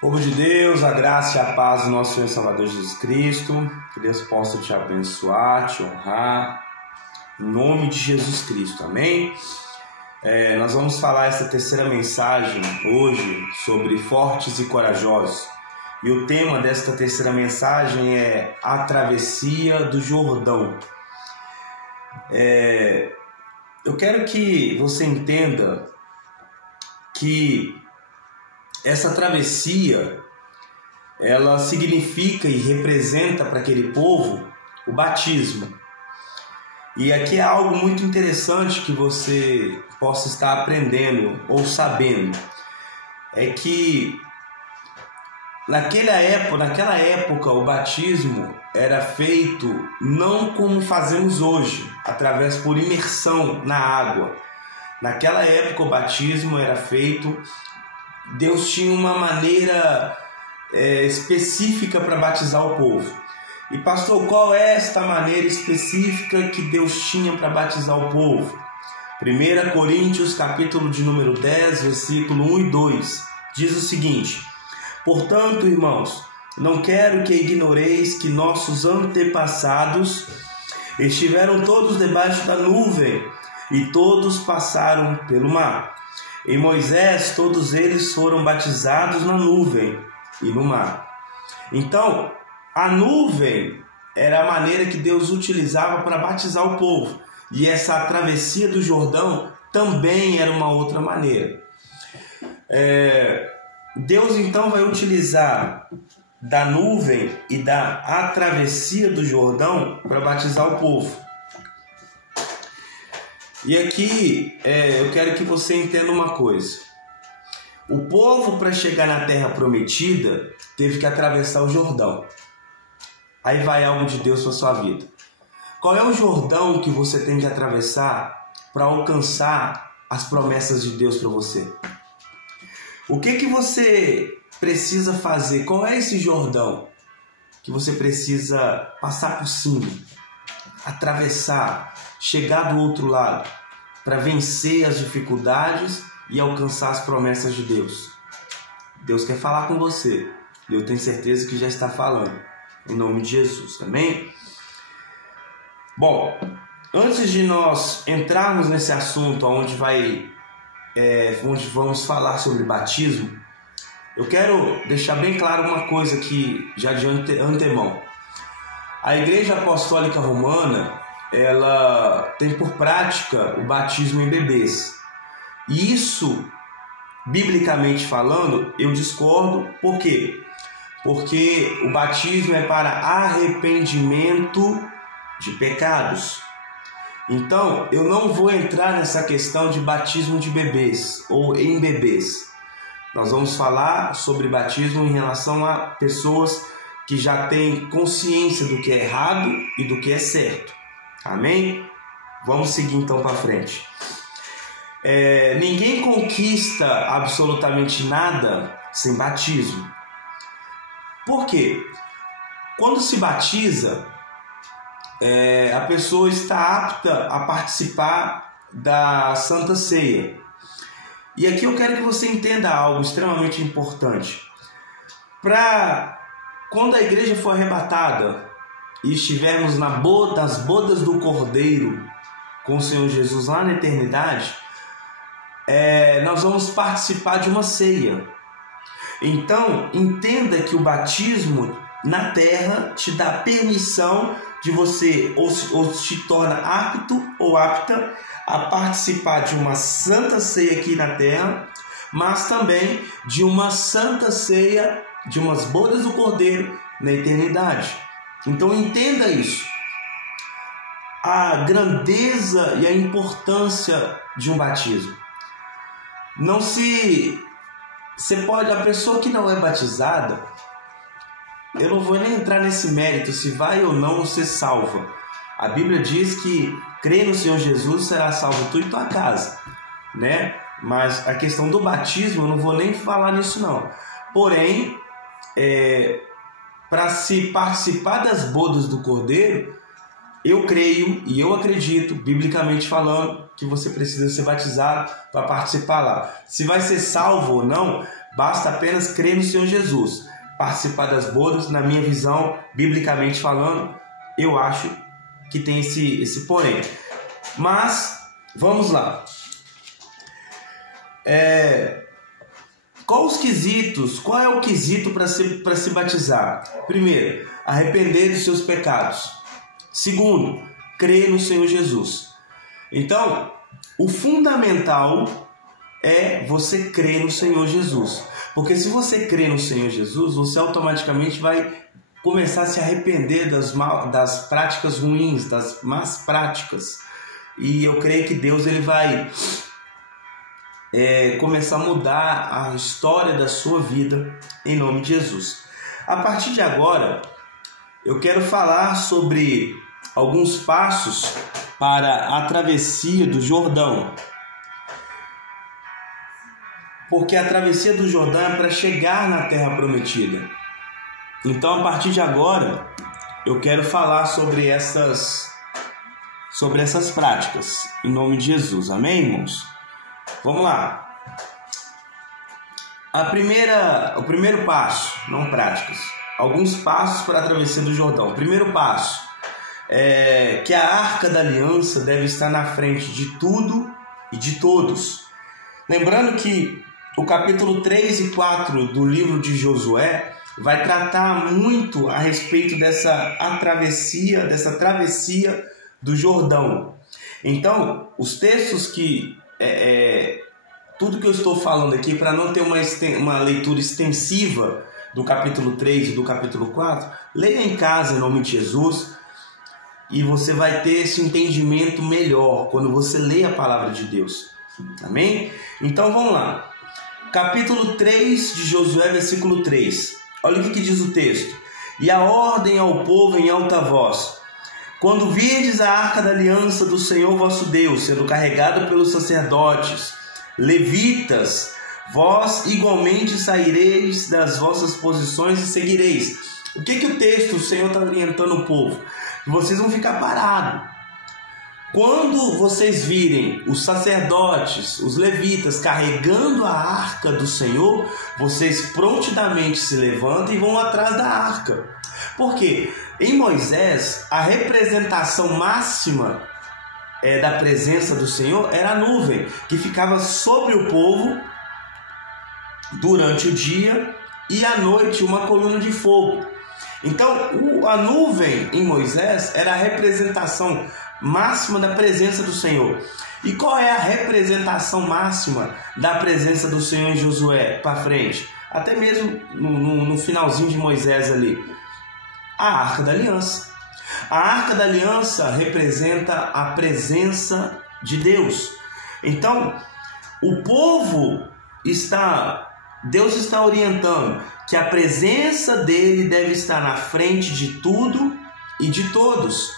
Povo de Deus, a graça e a paz do nosso Senhor e Salvador Jesus Cristo, que Deus possa te abençoar, te honrar, em nome de Jesus Cristo, amém? Nós vamos falar essa terceira mensagem hoje sobre fortes e corajosos, e o tema desta terceira mensagem é a travessia do Jordão. Eu quero que você entenda que essa travessia, ela significa e representa para aquele povo o batismo. E aqui é algo muito interessante que você possa estar aprendendo ou sabendo. É que naquela época o batismo era feito não como fazemos hoje, através por imersão na água. Naquela época o batismo era feito, Deus tinha uma maneira específica para batizar o povo. E pastor, qual é esta maneira específica que Deus tinha para batizar o povo? 1 Coríntios, capítulo de número 10, versículo 1 e 2, diz o seguinte: portanto, irmãos, não quero que ignoreis que nossos antepassados estiveram todos debaixo da nuvem e todos passaram pelo mar. Em Moisés, todos eles foram batizados na nuvem e no mar. Então, a nuvem era a maneira que Deus utilizava para batizar o povo. E essa travessia do Jordão também era uma outra maneira. Deus então vai utilizar da nuvem e da travessia do Jordão para batizar o povo. E aqui eu quero que você entenda uma coisa. O povo, para chegar na terra prometida, teve que atravessar o Jordão. Aí vai algo de Deus para a sua vida. Qual é o Jordão que você tem que atravessar para alcançar as promessas de Deus para você? O que você precisa fazer? Qual é esse Jordão que você precisa passar por cima, atravessar, chegar do outro lado, para vencer as dificuldades e alcançar as promessas de Deus? Deus quer falar com você, e eu tenho certeza que já está falando, em nome de Jesus, amém? Bom, antes de nós entrarmos nesse assunto onde vamos falar sobre batismo, eu quero deixar bem claro uma coisa aqui já de antemão. A Igreja Apostólica Romana, ela tem por prática o batismo em bebês. E isso, biblicamente falando, eu discordo. Por quê? Porque o batismo é para arrependimento de pecados. Então, eu não vou entrar nessa questão de batismo de bebês ou em bebês. Nós vamos falar sobre batismo em relação a pessoas que já têm consciência do que é errado e do que é certo. Amém? Vamos seguir então para frente. Ninguém conquista absolutamente nada sem batismo. Por quê? Quando se batiza, a pessoa está apta a participar da Santa Ceia. E aqui eu quero que você entenda algo extremamente importante. Quando a igreja for arrebatada e estivermos nas bodas do Cordeiro com o Senhor Jesus lá na eternidade, nós vamos participar de uma ceia. Então, entenda que o batismo na terra te dá permissão de você ou te torna apto ou apta a participar de uma santa ceia aqui na terra, mas também de uma santa ceia, de umas bodas do Cordeiro na eternidade. Então entenda isso. A grandeza e a importância de um batismo. A pessoa que não é batizada, eu não vou nem entrar nesse mérito se vai ou não ser salva. A Bíblia diz que crê no Senhor Jesus, será salvo tu e tua casa, né? Mas a questão do batismo, eu não vou nem falar nisso não. Porém, para se participar das bodas do Cordeiro, eu creio e eu acredito, biblicamente falando, que você precisa ser batizado para participar lá. Se vai ser salvo ou não, Basta apenas crer no Senhor Jesus. Participar das bodas, na minha visão, biblicamente falando, eu acho que tem esse porém. Mas, vamos lá. Qual é o quesito para se batizar? Primeiro, arrepender dos seus pecados. Segundo, crer no Senhor Jesus. Então, o fundamental é você crer no Senhor Jesus. Porque se você crer no Senhor Jesus, você automaticamente vai começar a se arrepender das práticas ruins, das más práticas. E eu creio que Deus ele vai começar a mudar a história da sua vida em nome de Jesus. A partir de agora, eu quero falar sobre alguns passos para a travessia do Jordão. Porque a travessia do Jordão é para chegar na Terra Prometida. Então, a partir de agora, eu quero falar sobre essas práticas, em nome de Jesus. Amém, irmãos? Vamos lá. O primeiro passo, não práticas, alguns passos para a travessia do Jordão. O primeiro passo é que a Arca da Aliança deve estar na frente de tudo e de todos. Lembrando que o capítulo 3 e 4 do livro de Josué vai tratar muito a respeito dessa travessia do Jordão. Então, os textos que... tudo que eu estou falando aqui, para não ter uma leitura extensiva do capítulo 3 e do capítulo 4, leia em casa em nome de Jesus e você vai ter esse entendimento melhor quando você lê a palavra de Deus. Amém? Então, vamos lá. Capítulo 3 de Josué, versículo 3. Olha o que diz o texto. E a ordem ao povo em alta voz: quando virdes a arca da aliança do Senhor vosso Deus, sendo carregada pelos sacerdotes, levitas, vós igualmente saireis das vossas posições e seguireis. O que o texto, o Senhor está orientando o povo? Vocês vão ficar parados. Quando vocês virem os sacerdotes, os levitas, carregando a arca do Senhor, vocês prontamente se levantam e vão atrás da arca. Por quê? Em Moisés, a representação máxima da presença do Senhor era a nuvem, que ficava sobre o povo durante o dia e à noite uma coluna de fogo. Então, a nuvem em Moisés era a representação máxima da presença do Senhor. E qual é a representação máxima da presença do Senhor em Josué para frente? Até mesmo no finalzinho de Moisés ali. A Arca da Aliança. A Arca da Aliança representa a presença de Deus. Então, Deus está orientando que a presença dele deve estar na frente de tudo e de todos.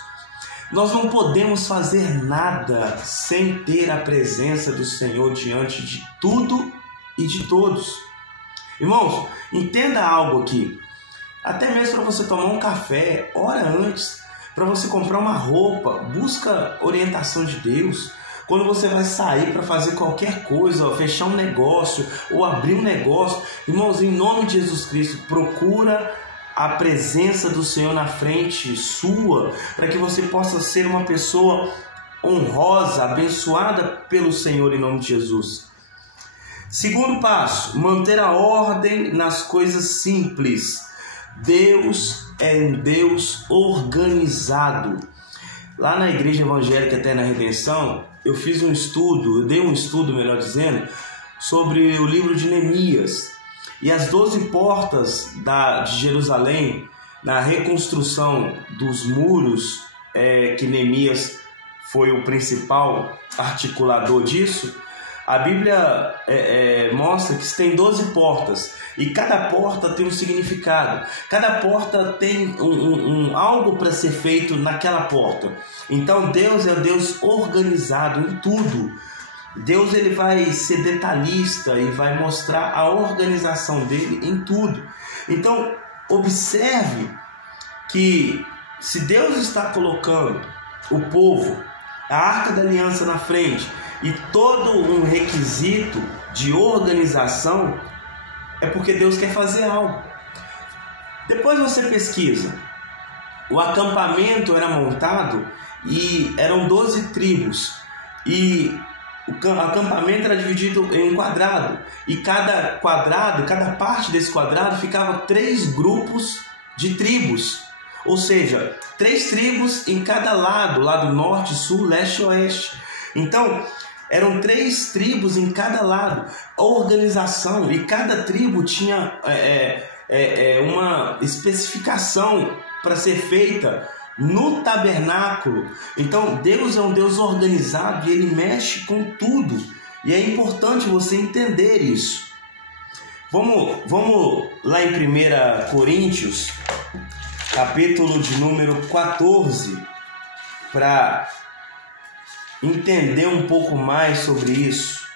Nós não podemos fazer nada sem ter a presença do Senhor diante de tudo e de todos. Irmãos, entenda algo aqui. Até mesmo para você tomar um café, ora antes. Para você comprar uma roupa, busca orientação de Deus. Quando você vai sair para fazer qualquer coisa, fechar um negócio ou abrir um negócio, irmãos, em nome de Jesus Cristo, procura a presença do Senhor na frente sua, para que você possa ser uma pessoa honrosa, abençoada pelo Senhor em nome de Jesus. Segundo passo, manter a ordem nas coisas simples. Deus é um Deus organizado. Lá na Igreja Evangélica Eterna Redenção, eu dei um estudo, melhor dizendo, sobre o livro de Neemias. E as 12 portas de Jerusalém, na reconstrução dos muros, que Neemias foi o principal articulador disso, a Bíblia mostra que tem 12 portas e cada porta tem um significado. Cada porta tem algo para ser feito naquela porta. Então Deus é um Deus organizado em tudo. Deus ele vai ser detalhista e vai mostrar a organização dele em tudo. Então observe que se Deus está colocando o povo, a Arca da Aliança na frente, e todo um requisito de organização, é porque Deus quer fazer algo. Depois você pesquisa. O acampamento era montado e eram 12 tribos. E o acampamento era dividido em um quadrado. E cada quadrado, cada parte desse quadrado ficava 3 grupos de tribos. Ou seja, 3 tribos em cada lado, lado norte, sul, leste e oeste. Então, eram 3 tribos em cada lado. A organização, e cada tribo tinha uma especificação para ser feita no tabernáculo. Então, Deus é um Deus organizado e Ele mexe com tudo. E é importante você entender isso. Vamos lá em 1 Coríntios, capítulo de número 14, para entender um pouco mais sobre isso.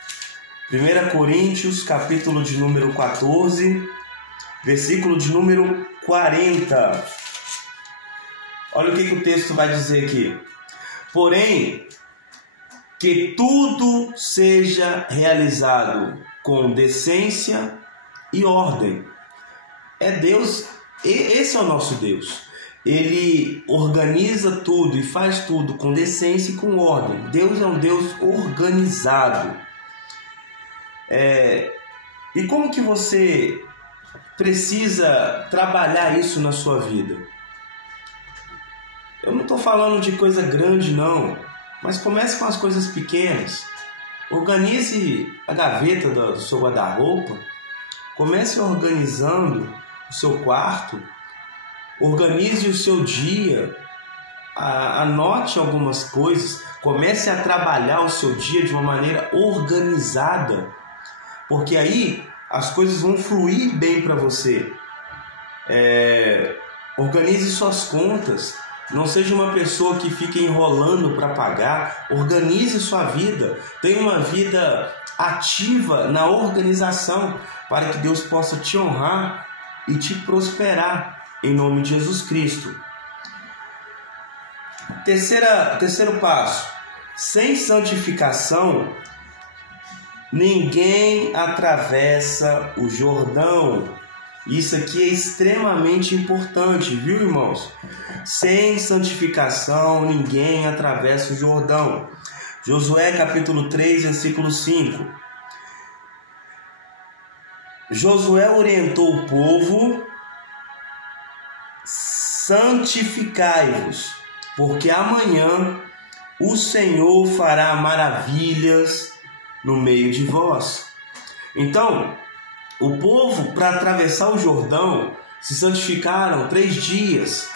1 Coríntios, capítulo de número 14, versículo de número 40. Olha o que o texto vai dizer aqui. Porém, que tudo seja realizado com decência e ordem. É Deus, esse é o nosso Deus. Ele organiza tudo e faz tudo com decência e com ordem. Deus é um Deus organizado. E como que você precisa trabalhar isso na sua vida? Eu não estou falando de coisa grande não, mas comece com as coisas pequenas. Organize a gaveta do seu guarda-roupa. Comece organizando o seu quarto. Organize o seu dia. Anote algumas coisas. Comece a trabalhar o seu dia de uma maneira organizada. Porque aí as coisas vão fluir bem para você. Organize suas contas. Não seja uma pessoa que fica enrolando para pagar. Organize sua vida. Tenha uma vida ativa na organização para que Deus possa te honrar e te prosperar em nome de Jesus Cristo. Terceiro passo. Sem santificação, ninguém atravessa o Jordão. Isso aqui é extremamente importante, viu, irmãos? Sem santificação, ninguém atravessa o Jordão. Josué capítulo 3, versículo 5. Josué orientou o povo: santificai-vos, porque amanhã o Senhor fará maravilhas no meio de vós. Então, o povo, para atravessar o Jordão, se santificaram 3 dias.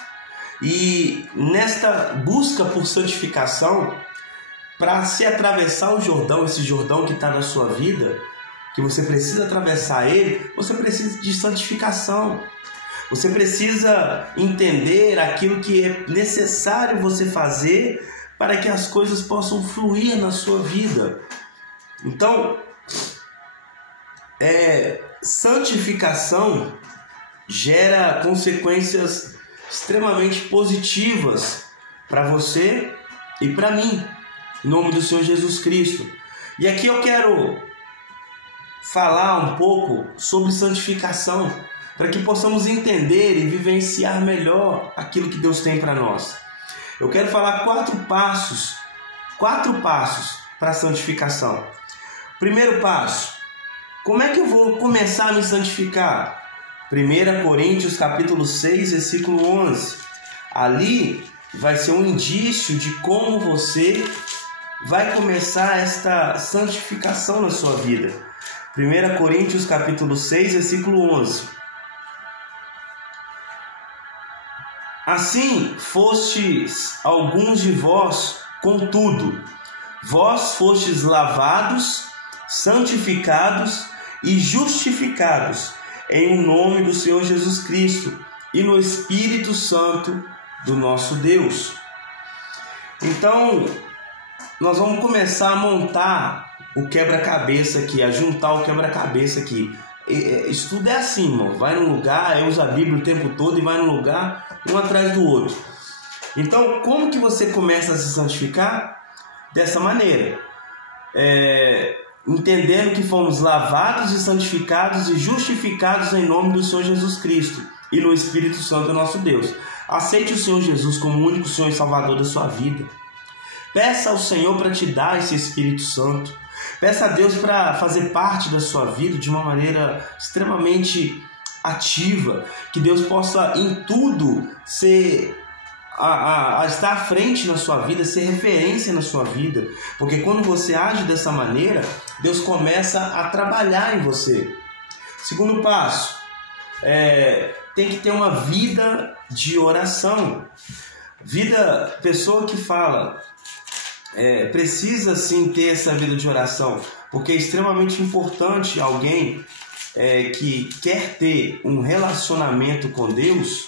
E nesta busca por santificação, para se atravessar o Jordão, esse Jordão que está na sua vida, que você precisa atravessar ele, você precisa de santificação. Você precisa entender aquilo que é necessário você fazer para que as coisas possam fluir na sua vida. Então, santificação gera consequências extremamente positivas para você e para mim, em nome do Senhor Jesus Cristo. E aqui eu quero falar um pouco sobre santificação, para que possamos entender e vivenciar melhor aquilo que Deus tem para nós. Eu quero falar 4 passos para a santificação. Primeiro passo: como é que eu vou começar a me santificar? 1 Coríntios capítulo 6, versículo 11. Ali vai ser um indício de como você vai começar esta santificação na sua vida. 1 Coríntios capítulo 6, versículo 11. Assim fostes alguns de vós, contudo, vós fostes lavados, santificados e justificados em nome do Senhor Jesus Cristo e no Espírito Santo do nosso Deus. Então, nós vamos começar a montar o quebra-cabeça aqui, a juntar o quebra-cabeça aqui. Estudo é assim, irmão. Vai num lugar, usa a Bíblia o tempo todo e vai num lugar, um atrás do outro. Então, como que você começa a se santificar? Dessa maneira. entendendo que fomos lavados e santificados e justificados em nome do Senhor Jesus Cristo e no Espírito Santo nosso Deus. Aceite o Senhor Jesus como o único Senhor e Salvador da sua vida. Peça ao Senhor para te dar esse Espírito Santo. Peça a Deus para fazer parte da sua vida de uma maneira extremamente ativa. Que Deus possa em tudo ser a estar à frente na sua vida, ser referência na sua vida. Porque quando você age dessa maneira, Deus começa a trabalhar em você. Segundo passo, tem que ter uma vida de oração. Pessoa que fala, precisa sim ter essa vida de oração, porque é extremamente importante alguém que quer ter um relacionamento com Deus,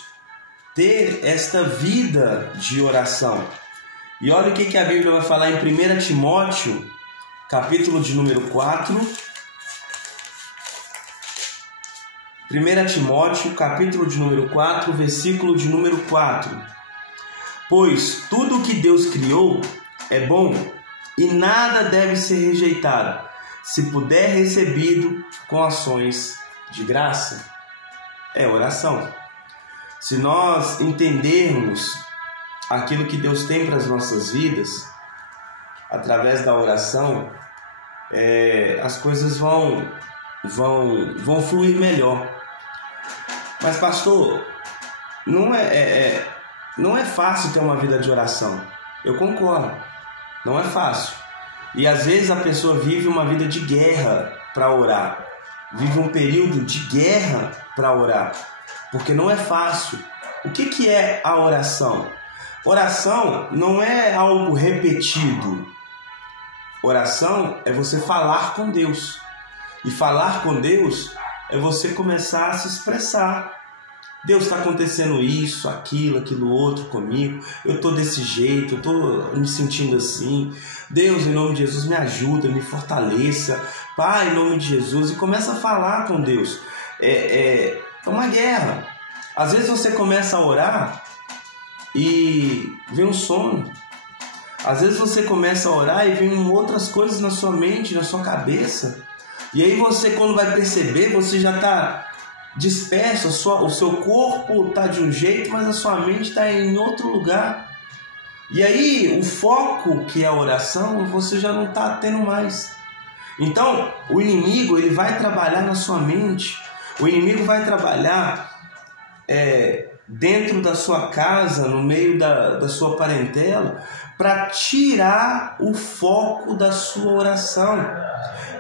ter esta vida de oração. E olha o que a Bíblia vai falar em 1 Timóteo, capítulo de número 4. 1 Timóteo, capítulo de número 4, versículo de número 4. Pois tudo o que Deus criou é bom e nada deve ser rejeitado, se puder recebido com ações de graça. É oração. Se nós entendermos aquilo que Deus tem para as nossas vidas, através da oração, as coisas vão fluir melhor. Mas pastor, não é fácil ter uma vida de oração. Eu concordo, não é fácil. E às vezes a pessoa vive uma vida de guerra para orar, vive um período de guerra para orar, porque não é fácil. O que é a oração? Oração não é algo repetido. Oração é você falar com Deus. E falar com Deus é você começar a se expressar. Deus, está acontecendo isso, aquilo outro comigo. Eu estou desse jeito, eu estou me sentindo assim. Deus, em nome de Jesus, me ajuda, me fortaleça. Pai, em nome de Jesus. E começa a falar com Deus. É uma guerra. Às vezes você começa a orar e vem um sono. Às vezes você começa a orar e vem outras coisas na sua mente, na sua cabeça. E aí você, quando vai perceber, você já está disperso, o seu corpo está de um jeito, mas a sua mente está em outro lugar. E aí o foco, que é a oração, você já não está tendo mais. Então o inimigo, ele vai trabalhar na sua mente. O inimigo vai trabalhar dentro da sua casa, no meio da sua parentela, para tirar o foco da sua oração.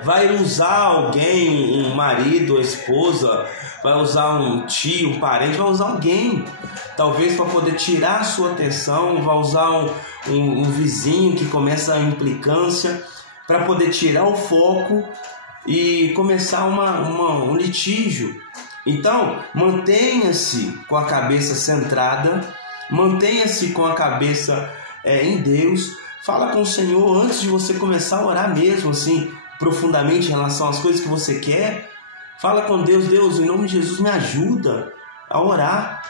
Vai usar alguém, um marido, a esposa, vai usar um tio, um parente, vai usar alguém, talvez para poder tirar a sua atenção, vai usar um vizinho que começa a implicância, para poder tirar o foco e começar um litígio. Então, mantenha-se com a cabeça centrada, mantenha-se com a cabeça em Deus. Fala com o Senhor antes de você começar a orar mesmo, assim, profundamente em relação às coisas que você quer. Fala com Deus. Deus, em nome de Jesus, me ajuda a orar,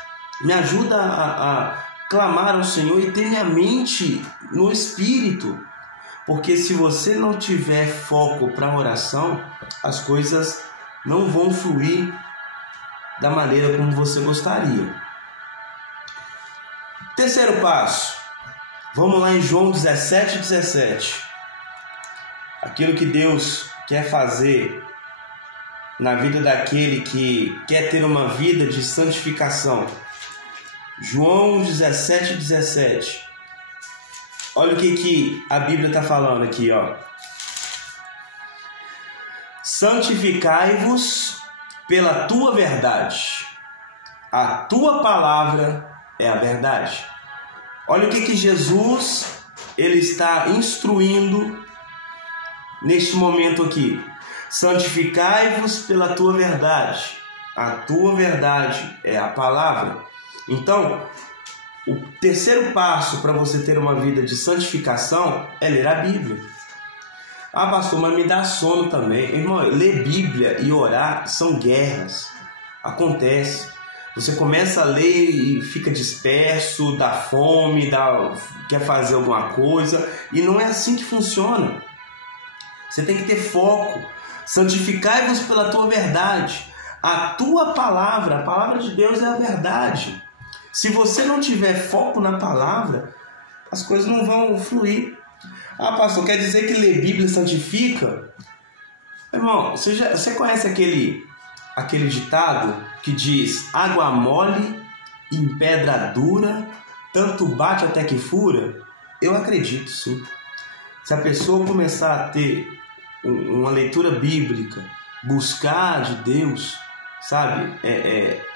me ajuda a clamar ao Senhor e ter minha mente no Espírito, porque se você não tiver foco para a oração, as coisas não vão fluir da maneira como você gostaria. Terceiro passo, vamos lá em João 17:17. Aquilo que Deus quer fazer na vida daquele que quer ter uma vida de santificação. João 17:17. Olha o que a Bíblia está falando aqui, ó. Santificai-vos pela tua verdade. A tua palavra é a verdade. Olha o que Jesus ele está instruindo neste momento aqui. Santificai-vos pela tua verdade. A tua verdade é a palavra. Então, o terceiro passo para você ter uma vida de santificação é ler a Bíblia. Ah, pastor, mas me dá sono também. Irmão, ler Bíblia e orar são guerras. Acontece. Você começa a ler e fica disperso, dá fome, quer fazer alguma coisa. E não é assim que funciona. Você tem que ter foco. Santificai-vos pela tua verdade. A tua palavra, a palavra de Deus é a verdade. Se você não tiver foco na palavra, as coisas não vão fluir. Ah, pastor, quer dizer que ler Bíblia santifica? Irmão, você conhece aquele ditado que diz: água mole em pedra dura, tanto bate até que fura? Eu acredito, sim. Se a pessoa começar a ter uma leitura bíblica, buscar de Deus, sabe?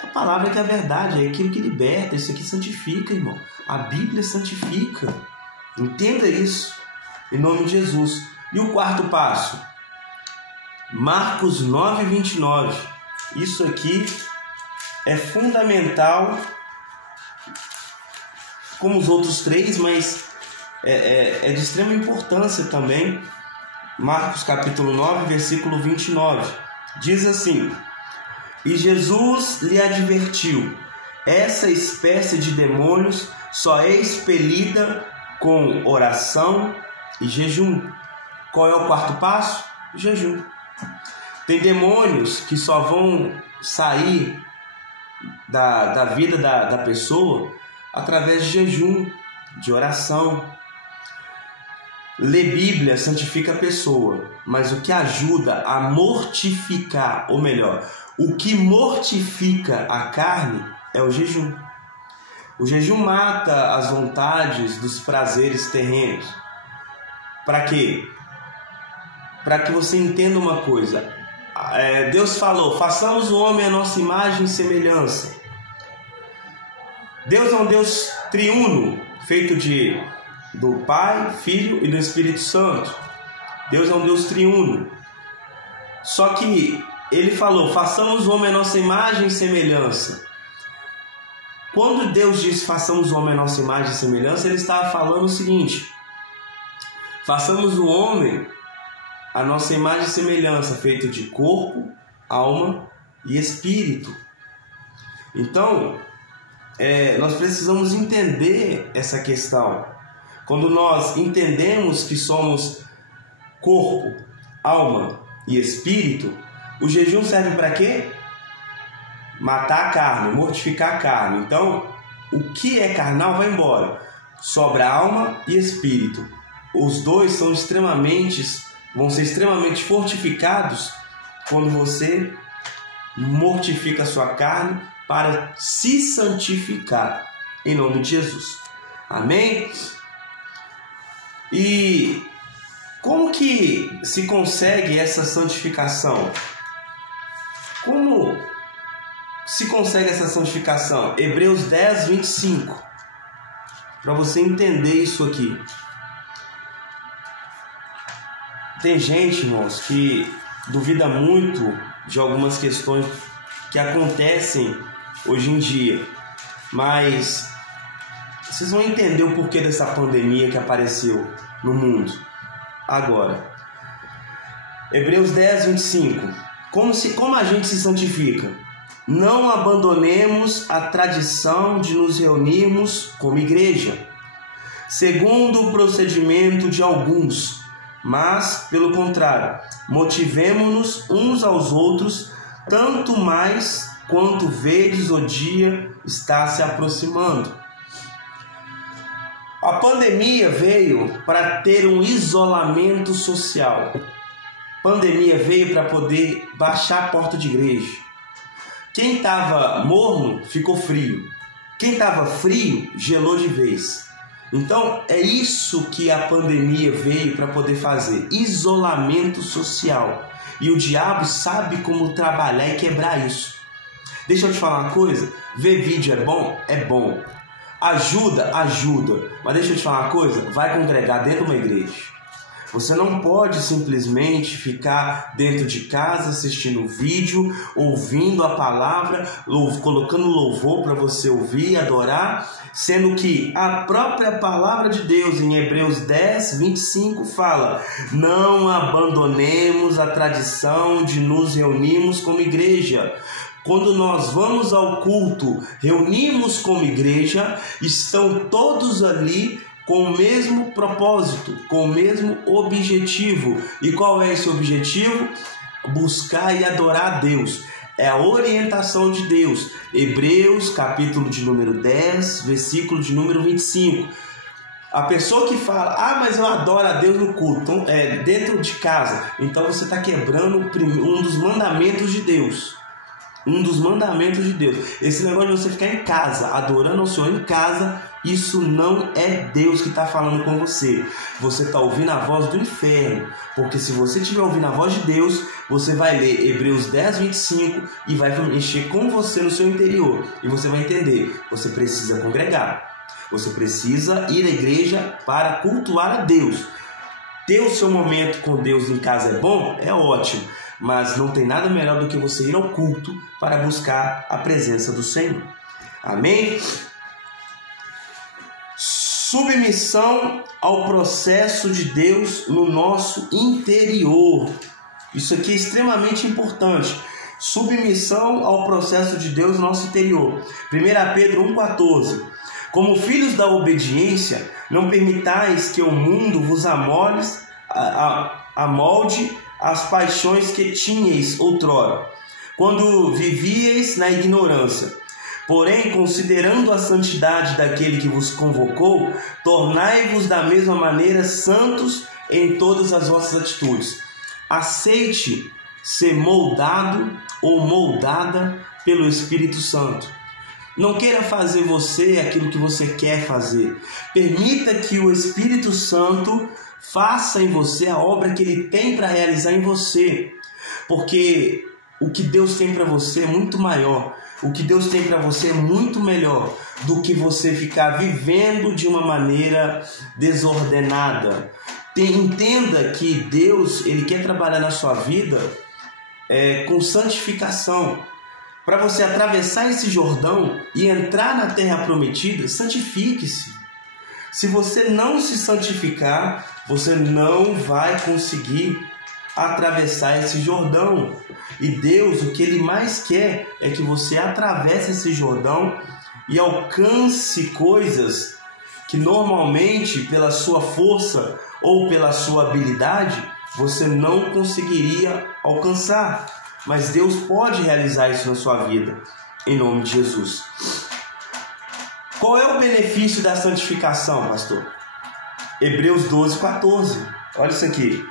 A palavra que é a verdade, é aquilo que liberta, isso aqui santifica, irmão. A Bíblia santifica. Entenda isso, em nome de Jesus. E o quarto passo, Marcos 9:29. Isso aqui é fundamental, como os outros três, mas é de extrema importância também. Marcos capítulo 9, versículo 29. Diz assim: e Jesus lhe advertiu: essa espécie de demônios só é expelida com oração e jejum. Qual é o quarto passo? Jejum. Tem demônios que só vão sair da vida da pessoa através de jejum, de oração. Ler Bíblia santifica a pessoa, mas o que ajuda a mortificar, ou melhor, o que mortifica a carne é o jejum. O jejum mata as vontades dos prazeres terrenos. Para quê? Para que você entenda uma coisa. Deus falou: façamos o homem à nossa imagem e semelhança. Deus é um Deus triuno, feito do Pai, Filho e do Espírito Santo. Deus é um Deus triuno. Só que Ele falou: façamos o homem à nossa imagem e semelhança. Quando Deus diz façamos o homem à nossa imagem e semelhança, Ele estava falando o seguinte: façamos o homem à nossa imagem e semelhança, feito de corpo, alma e espírito. Então, nós precisamos entender essa questão. Quando nós entendemos que somos corpo, alma e espírito, o jejum serve para quê? Matar a carne, mortificar a carne. Então, o que é carnal vai embora. Sobra alma e espírito. Os dois vão ser extremamente fortificados quando você mortifica a sua carne para se santificar, em nome de Jesus. Amém? E como que se consegue essa santificação? Como se consegue essa santificação? Hebreus 10, 25. Para você entender isso aqui. Tem gente, irmãos, que duvida muito de algumas questões que acontecem hoje em dia. Mas vocês vão entender o porquê dessa pandemia que apareceu no mundo agora. Hebreus 10, 25. Como a gente se santifica? Não abandonemos a tradição de nos reunirmos como igreja, segundo o procedimento de alguns, mas, pelo contrário, motivemo-nos uns aos outros, tanto mais quanto vedes o dia está se aproximando. A pandemia veio para ter um isolamento social. A pandemia veio para poder baixar a porta de igreja. Quem estava morno ficou frio. Quem estava frio gelou de vez. Então é isso que a pandemia veio para poder fazer: isolamento social. E o diabo sabe como trabalhar e quebrar isso. Deixa eu te falar uma coisa: ver vídeo é bom? É bom. Ajuda? Ajuda. Mas deixa eu te falar uma coisa: vai congregar dentro de uma igreja. Você não pode simplesmente ficar dentro de casa assistindo vídeo, ouvindo a palavra, colocando louvor para você ouvir e adorar, sendo que a própria palavra de Deus em Hebreus 10, 25 fala: não abandonemos a tradição de nos reunirmos como igreja. Quando nós vamos ao culto, reunimos como igreja, estão todos ali com o mesmo propósito, com o mesmo objetivo. E qual é esse objetivo? Buscar e adorar a Deus. É a orientação de Deus. Hebreus, capítulo de número 10, versículo de número 25. A pessoa que fala, mas eu adoro a Deus no culto, então, dentro de casa. Então você está quebrando um dos mandamentos de Deus. Um dos mandamentos de Deus. Esse negócio de você ficar em casa, adorando ao Senhor em casa, isso não é Deus que está falando com você. Você está ouvindo a voz do inferno. Porque se você estiver ouvindo a voz de Deus, você vai ler Hebreus 10, 25 e vai mexer com você no seu interior. E você vai entender, você precisa congregar. Você precisa ir à igreja para cultuar a Deus. Ter o seu momento com Deus em casa é bom? É ótimo. Mas não tem nada melhor do que você ir ao culto para buscar a presença do Senhor. Amém? Submissão ao processo de Deus no nosso interior. Isso aqui é extremamente importante. Submissão ao processo de Deus no nosso interior. 1 Pedro 1,14. Como filhos da obediência, não permitais que o mundo vos amolde as paixões que tinhais outrora, quando vivieis na ignorância. Porém, considerando a santidade daquele que vos convocou, tornai-vos da mesma maneira santos em todas as vossas atitudes. Aceite ser moldado ou moldada pelo Espírito Santo. Não queira fazer você aquilo que você quer fazer. Permita que o Espírito Santo faça em você a obra que Ele tem para realizar em você. Porque o que Deus tem para você é muito maior. O que Deus tem para você é muito melhor do que você ficar vivendo de uma maneira desordenada. Entenda que Deus, Ele quer trabalhar na sua vida com santificação. Para você atravessar esse Jordão e entrar na terra prometida, santifique-se. Se você não se santificar, você não vai conseguir atravessar esse Jordão. E Deus, o que Ele mais quer é que você atravesse esse Jordão e alcance coisas que normalmente, pela sua força ou pela sua habilidade, você não conseguiria alcançar. Mas Deus pode realizar isso na sua vida, em nome de Jesus. Qual é o benefício da santificação, pastor? Hebreus 12, 14. Olha isso aqui.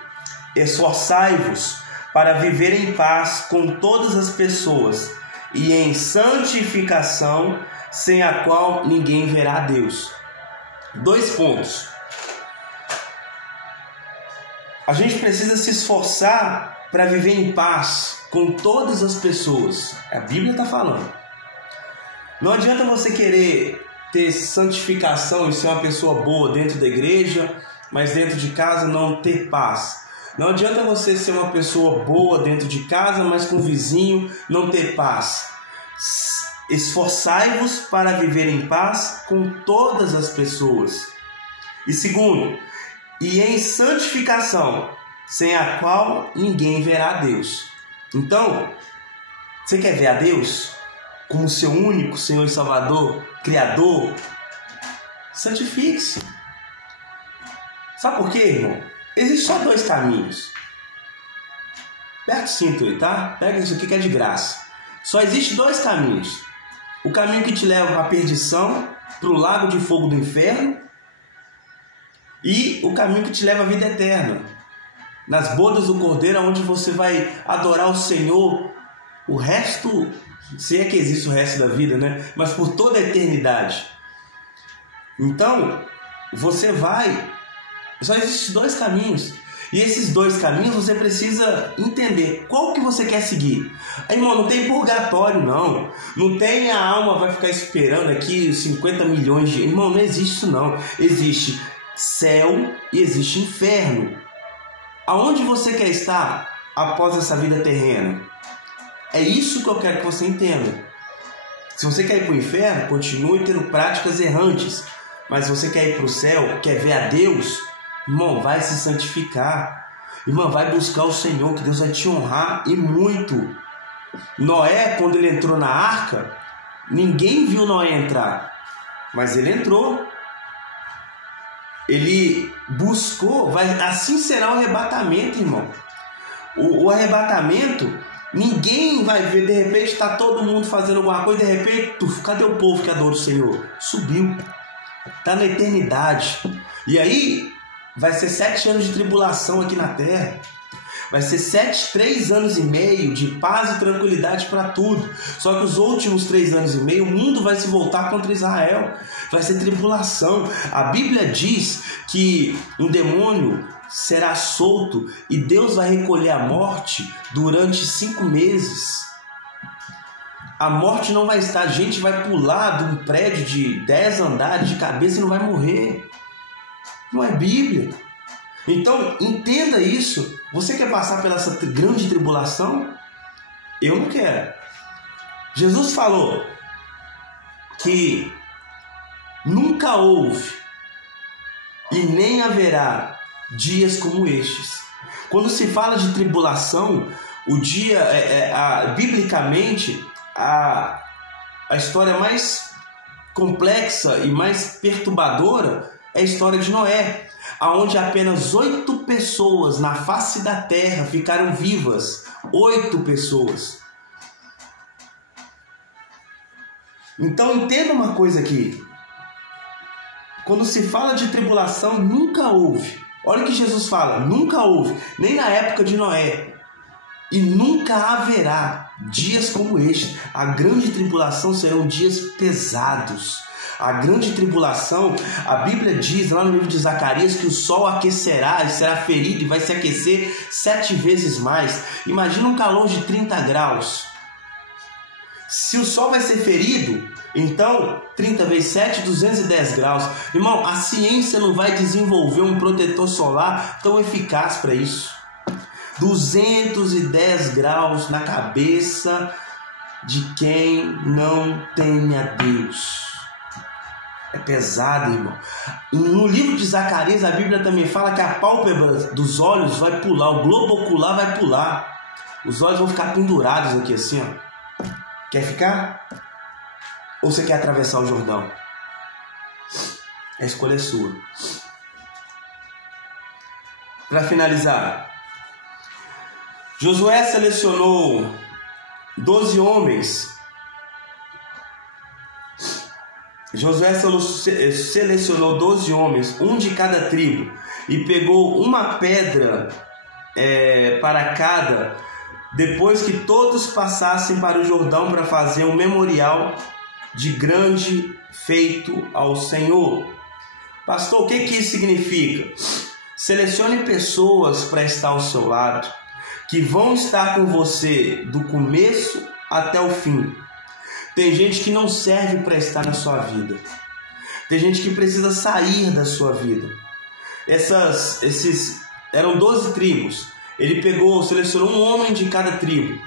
Esforçai-vos para viver em paz com todas as pessoas e em santificação, sem a qual ninguém verá a Deus. 2 pontos. A gente precisa se esforçar para viver em paz com todas as pessoas. A Bíblia está falando. Não adianta você querer ter santificação e ser uma pessoa boa dentro da igreja, mas dentro de casa não ter paz. Não adianta você ser uma pessoa boa dentro de casa, mas com o vizinho não ter paz. Esforçai-vos para viver em paz com todas as pessoas. E segundo, e em santificação, sem a qual ninguém verá a Deus. Então, você quer ver a Deus como seu único Senhor e Salvador, Criador? Santifique-se. Sabe por quê, irmão? Existem só 2 caminhos. Aperta o cinto aí, tá? Pega isso aqui que é de graça. Só existem 2 caminhos. O caminho que te leva à perdição, para o lago de fogo do inferno, e o caminho que te leva à vida eterna, nas bodas do Cordeiro, onde você vai adorar o Senhor o resto, se é que existe o resto da vida, né? Mas por toda a eternidade. Então, você vai... Só existem 2 caminhos. E esses 2 caminhos você precisa entender qual que você quer seguir. Aí, irmão, não tem purgatório, não. Não tem a alma vai ficar esperando aqui 50 milhões de... Irmão, não existe isso, não. Existe céu e existe inferno. Aonde você quer estar após essa vida terrena? É isso que eu quero que você entenda. Se você quer ir para o inferno, continue tendo práticas errantes. Mas se você quer ir para o céu, quer ver a Deus, irmão, vai se santificar. Irmão, vai buscar o Senhor, que Deus vai te honrar e muito. Noé, quando ele entrou na arca, ninguém viu Noé entrar, mas ele entrou. ele buscou, assim será o arrebatamento, irmão. O arrebatamento, ninguém vai ver, de repente está todo mundo fazendo alguma coisa, de repente, cadê o povo que adora o Senhor? Subiu, está na eternidade. E aí vai ser 7 anos de tribulação aqui na terra. Vai ser 3 anos e meio de paz e tranquilidade para tudo. Só que os últimos 3 anos e meio, o mundo vai se voltar contra Israel. Vai ser tribulação. A Bíblia diz que um demônio será solto e Deus vai recolher a morte durante 5 meses. A morte não vai estar. A gente vai pular de um prédio de 10 andares de cabeça e não vai morrer. Não é Bíblia. Então, entenda isso. Você quer passar pela essa grande tribulação? Eu não quero. Jesus falou que nunca houve e nem haverá dias como estes. Quando se fala de tribulação, o dia, biblicamente, a história mais complexa e mais perturbadora é a história de Noé, onde apenas 8 pessoas na face da terra ficaram vivas. 8 pessoas. Então entenda uma coisa aqui. Quando se fala de tribulação, nunca houve. Olha o que Jesus fala, nunca houve, nem na época de Noé. E nunca haverá dias como este. A grande tribulação serão dias pesados. A grande tribulação, a Bíblia diz lá no livro de Zacarias que o sol aquecerá e será ferido e vai se aquecer 7 vezes mais. Imagina um calor de 30 graus. Se o sol vai ser ferido, então 30 vezes 7, 210 graus. Irmão, a ciência não vai desenvolver um protetor solar tão eficaz para isso. 210 graus na cabeça de quem não teme a Deus. É pesado, irmão. No livro de Zacarias, a Bíblia também fala que a pálpebra dos olhos vai pular, o globo ocular vai pular. Os olhos vão ficar pendurados aqui assim, ó. Quer ficar? Ou você quer atravessar o Jordão? A escolha é sua. Para finalizar, Josué selecionou 12 homens. Josué selecionou 12 homens, um de cada tribo, e pegou uma pedra para cada, depois que todos passassem para o Jordão para fazer um memorial de grande feito ao Senhor. Pastor, o que isso significa? Selecione pessoas para estar ao seu lado, que vão estar com você do começo até o fim. Tem gente que não serve para estar na sua vida. Tem gente que precisa sair da sua vida. Eram 12 tribos. Ele selecionou um homem de cada tribo.